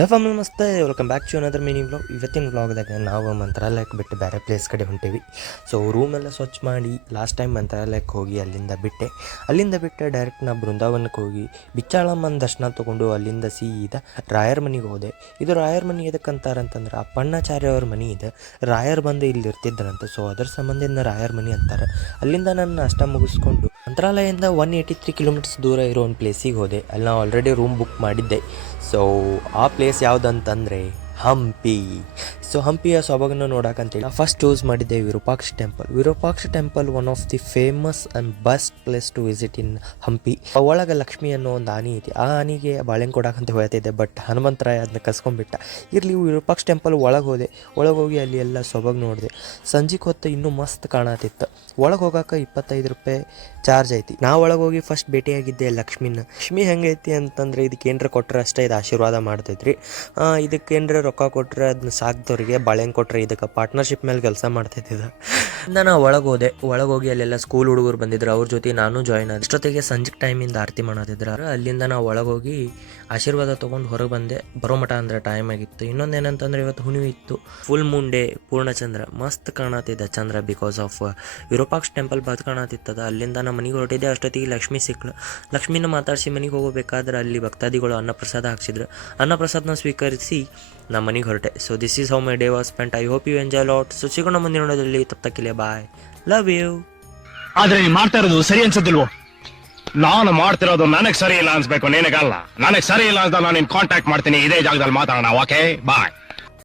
ನಮಸ್ತೆ, welcome back to another mini vlog. ಇವತ್ತಿನ ವ್ಲಾಗ್ದಾಗ ನಾವು ಮಂತ್ರಾಲಯಕ್ಕೆ ಬಿಟ್ಟು ಬೇರೆ ಪ್ಲೇಸ್ ಕಡೆ ಹೊಂಟೇವಿ. ಸೊ ರೂಮೆಲ್ಲ ಸ್ವಚ್ಛ ಮಾಡಿ ಲಾಸ್ಟ್ ಟೈಮ್ ಮಂತ್ರಾಲಯಕ್ಕೆ ಹೋಗಿ ಅಲ್ಲಿಂದ ಬಿಟ್ಟೆ ಡೈರೆಕ್ಟ್ ನಾ ಬೃಂದಾವನಕ್ಕೆ ಹೋಗಿ ಬಿಚ್ಚಾಳಮ್ಮನ ದರ್ಶನ ತೊಗೊಂಡು ಅಲ್ಲಿಂದ ಸೀದಾ ರಾಯರ ಮನೆಗೆ ಹೋದೆ. ಇದು ರಾಯರ ಮನೆ ಎದಕ್ಕಂತಾರಂತಂದ್ರೆ ಅಪ್ಪಣ್ಣಾಚಾರ್ಯ ಅವ್ರ ಮನೆ ಇದೆ. ರಾಯರ್ ಬಂದು ಇಲ್ಲಿ ಇರ್ತಿದ್ದರಂತ, ಸೊ ಅದ್ರ ಸಂಬಂಧಿನ ರಾಯರ ಮನೆ ಅಂತಾರೆ. ಅಲ್ಲಿಂದ ನನ್ನ ಅಷ್ಟ ಮುಗಿಸ್ಕೊಂಡು ಮಂತ್ರಾಲಯದಿಂದ 183 ಕಿಲೋಮೀಟರ್ಸ್ ದೂರ ಇರೋ ಒಂದು ಪ್ಲೇಸಿಗೆ ಹೋದೆ. ಅಲ್ಲಿ ನಾವು ಆಲ್ರೆಡಿ ರೂಮ್ ಬುಕ್ ಮಾಡಿದ್ದೆ. ಸೊ ಆ ಪ್ಲೇಸ್ ಯಾವುದಂತಂದರೆ ಹಂಪಿ. ಸೊ ಹಂಪಿಯ ಸೊಬಗನ್ನು ನೋಡೋಕ್ಕಂತೇಳಿ ಫಸ್ಟ್ ಚೂಸ್ ಮಾಡಿದ್ದೆ Virupaksha temple one of the famous and best place to visit in Hampi. ಒಳಗೆ ಲಕ್ಷ್ಮಿ ಅನ್ನೋ ಒಂದು ಆನೆ ಐತಿ. ಆ ಆನೆಗೆ ಬಾಳೆಹಣ್ಣು ಕೊಡೋಕ್ಕಂತ ಹೇಳ್ತಿದ್ದೆ, ಬಟ್ ಹನುಮಂತರಾಯ ಅದನ್ನ ಕಸ್ಕೊಂಡ್ಬಿಟ್ಟ. ಇರಲಿ, ವಿರೂಪಾಕ್ಷ ಟೆಂಪಲ್ ಒಳಗೆ ಹೋಗಿ ಅಲ್ಲಿ ಎಲ್ಲ ಸೊಬಗು ನೋಡಿದೆ. ಸಂಜೆಗೆ ಹೊತ್ತು ಇನ್ನೂ ಮಸ್ತ್ ಕಾಣತಿತ್ತು. ಒಳಗೆ ಹೋಗೋಕೆ 25 ರೂಪಾಯಿ ಚಾರ್ಜ್ ಐತಿ. ನಾವು ಒಳಗೆ ಹೋಗಿ ಫಸ್ಟ್ ಭೇಟಿಯಾಗಿದ್ದೆ ಲಕ್ಷ್ಮಿ ಹೆಂಗೈತಿ ಅಂತಂದರೆ ಇದಕ್ಕೆ ಏನರ ಕೊಟ್ಟರೆ ಅಷ್ಟೇ ಇದು ಆಶೀರ್ವಾದ ಮಾಡ್ತೈತ್ರಿ. ಇದಕ್ಕೆ ಏನರ ರೊಕ್ಕ ಕೊಟ್ಟರೆ ಅದನ್ನ ಸಾಕ್ದವ್ರಿಗೆ ಬಾಳೆಹಣ್ಣು ಕೊಟ್ಟರೆ ಇದಕ್ಕೆ ಪಾರ್ಟ್ನರ್ಶಿಪ್ ಮೇಲೆ ಕೆಲಸ ಮಾಡ್ತೈತಿದೆ. ನಾನು ಒಳಗೆ ಹೋಗಿ ಅಲ್ಲೆಲ್ಲ ಸ್ಕೂಲ್ ಹುಡುಗರು ಬಂದಿದ್ರು, ಅವ್ರ ಜೊತೆ ನಾನು ಜಾಯ್ನ್ ಆದ. ಇಷ್ಟೊತ್ತಿಗೆ ಸಂಜೆ ಟೈಮಿಂದ ಆರತಿ ಮಾಡೋದಿದ್ರು. ಅಲ್ಲಿಂದ ನಾವು ಒಳಗೆ ಹೋಗಿ ಆಶೀರ್ವಾದ ತೊಗೊಂಡು ಹೊರಗೆ ಬಂದೆ. ಬರೋ ಮಠ ಅಂದರೆ ಟೈಮ್ ಆಗಿತ್ತು. ಇನ್ನೊಂದು ಏನಂತಂದರೆ ಇವತ್ತು ಹುಣ್ಣಿಮೆ ಇತ್ತು, ಫುಲ್ ಮೂನ್ ಡೇ, ಪೂರ್ಣಚಂದ್ರ. ಮಸ್ತ್ ಕಾಣತಿದ್ದ ಚಂದ್ರ, ಬಿಕಾಸ್ ಆಫ್ ವಿರೂಪಾಕ್ಷ ಟೆಂಪಲ್ ಬದ್ ಕಾಣತಿತ್ತದ. ಅಲ್ಲಿಂದ ನಮ್ಮ ಮನೆಗೆ ಹೊರಟಿದ್ದೆ. ಅಷ್ಟೊತ್ತಿಗೆ ಲಕ್ಷ್ಮಿ ಸಿಕ್ಕಳು. ಲಕ್ಷ್ಮಿನ ಮಾತಾಡಿಸಿ ಮನೆಗೆ ಹೋಗಬೇಕಾದ್ರೆ ಅಲ್ಲಿ ಭಕ್ತಾದಿಗಳು ಅನ್ನಪ್ರಸಾದ ಹಾಕ್ಸಿದ್ರು. ಅನ್ನಪ್ರಸಾದನ ಸ್ವೀಕರಿಸಿ ನಮ್ಮ ಮನೆಗೆ ಹೊರಟೆ. So this is how my day was spent. I hope you enjoy lot. So ಸಿಗೋಣ ಮುಂದಿನ ನೋಡೋದ್ರಲ್ಲಿ. ತಪ್ಪಕ್ಕಿಲ್ಲ, ಬಾಯ್, ಲವ್ ಯು. ಆದ್ರೆ ನೀನ್ ಮಾಡ್ತಾ ಇರೋದು ಸರಿ ಅನ್ಸದಿಲ್ವೋ? ನಾನು ಮಾಡ್ತಿರೋದು ನನಗ್ ಸರಿ ಇಲ್ಲ ಅನ್ಸ್ಬೇಕು, ನಿನಗಲ್ಲ. ನನಗ್ ಸರಿ ಇಲ್ಲ ಅಂತ ನಾನು ಕಾಂಟ್ಯಾಕ್ಟ್ ಮಾಡ್ತೀನಿ. ಇದೇ ಜಾಗದಲ್ಲಿ ಮಾತಾಡೋಣ. ಓಕೆ, ಬಾಯ್.